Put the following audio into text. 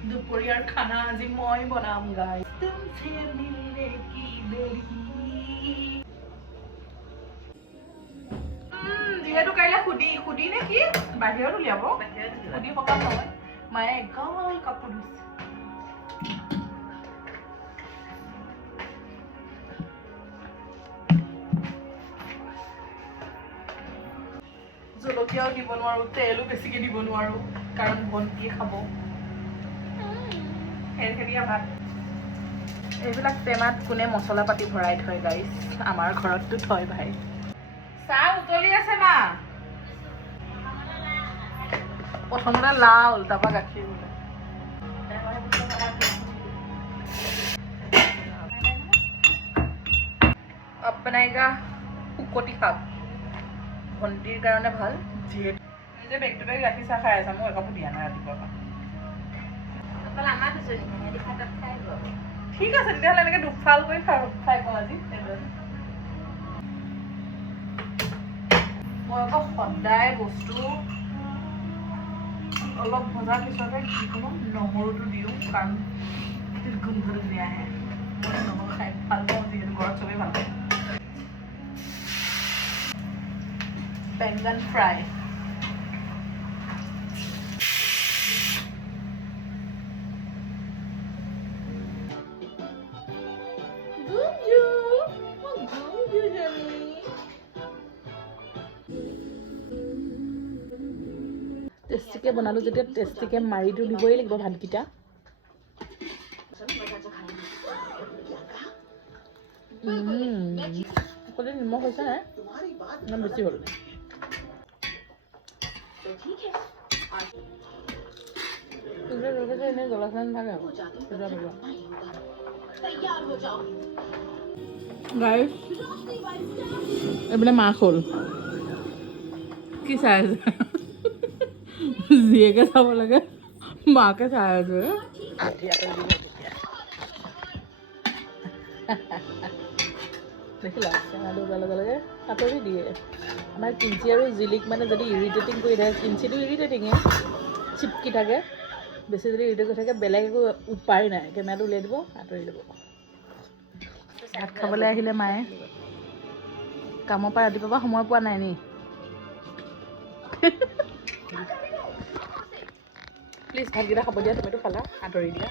দুপৰীয়াৰ খানা আজি মই বনাম গাইছ তুমছে মিলনে কি দেৰি যিহেতু কাইলৈ সুধি নে কি বাহিৰত উলিয়াব সুধি সকাম নহয় মায়ে এগাল কাপোৰ ধুইছে জলকীয়াও দিব নোৱাৰো তেলো বেছিকে দিব নোৱাৰো কাৰণ ভণ্টিয়ে খাব খেৰখেৰীয়া ভাত এইবিলাক টেমাত কোনে মছলা পাতি ভৰাই থয় গাইছ আমাৰ ঘৰততো থয় ভাই চাহ উতলি আছে মা প্ৰথমতে লাল তাৰপৰা গাখীৰ বোলে अब बनाएगा শুকতি শাক ভণ্টিৰ কাৰণে ভাল যিহেতু যে বেগটোতে গাখীৰ চাহ খাই আছা মই একাপো দিয়া নাই ৰাতিপুৱাৰ পৰা ঠিক আছে তেতিয়াহ'লে এনেকৈ দুফাল কৰি খাই কওঁ আজি মই আকৌ সদায় বস্তু অলপ ভজাৰ পিছতে যিকোনো নহৰুটো দিওঁ কাৰণ গোন্ধটো ধুনীয়া আহে মই নহৰু খাই ভাল পাওঁ যিহেতু ঘৰত চবেই ভাল পায় বেংগন ফ্ৰাই টেষ্টিকে বনালোঁ যেতিয়া টেষ্টিকে মাৰিটো দিবই লাগিব ভাতকেইটা সকলোৱে নিমখ হৈছে নাই ইমান বেছি হ'ল এনেই জ্বলা চলা নাথাকে আকৌ গাইছ এইপিনে মাছ হ'ল কি চাই আছে জীয়েকে চাব লাগে মাকে চাই আছে দেখিলা কেমেৰাটো ওলোৱাৰ লগে লগে আঁতৰি দিয়ে আমাৰ কিঞ্চি আৰু জিলিক মানে যদি ইৰিটেটিং কৰি থাকে কিঞ্চিটো ইৰিটেটিঙে চিপকি থাকে বেছি যদি ইৰিটেট কৰি থাকে বেলেগ একো উপায় নাই কেমেৰাটো উলিয়াই দিব আঁতৰি যাব ভাত খাবলৈ আহিলে মায়ে কামৰ পৰা ৰাতিপুৱাৰ পৰা সময় পোৱা নাই নি প্লিজ ভাতকেইটা খাব দিয়া তুমিতো খালা আঁতৰি দিয়া